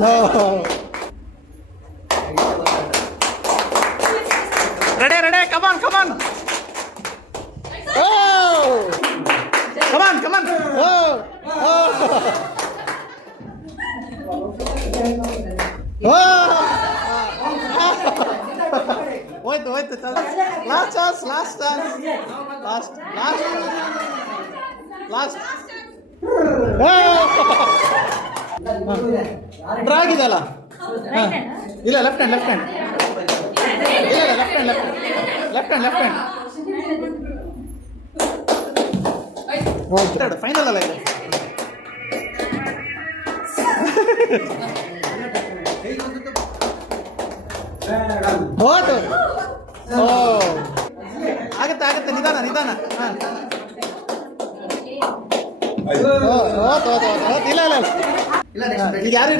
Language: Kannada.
Ready, come on. Oh! Come on. Oh! Wait. Last chance. Draw ಆಗಿದೆಯಲ್ಲ? ಇಲ್ಲ, ಲೆಫ್ಟ್ ಹ್ಯಾಂಡ್. ಇಲ್ಲ, ಲೆಫ್ಟ್ ಹ್ಯಾಂಡ್. ಫೈನಲ್ ಅಲ್ಲ ಇದು. ಹೋತು. ಓ, ಆಗತ್ತೆ, ನಿಧಾನ. ಇಲ್ಲ. ಈಗ ಯಾರು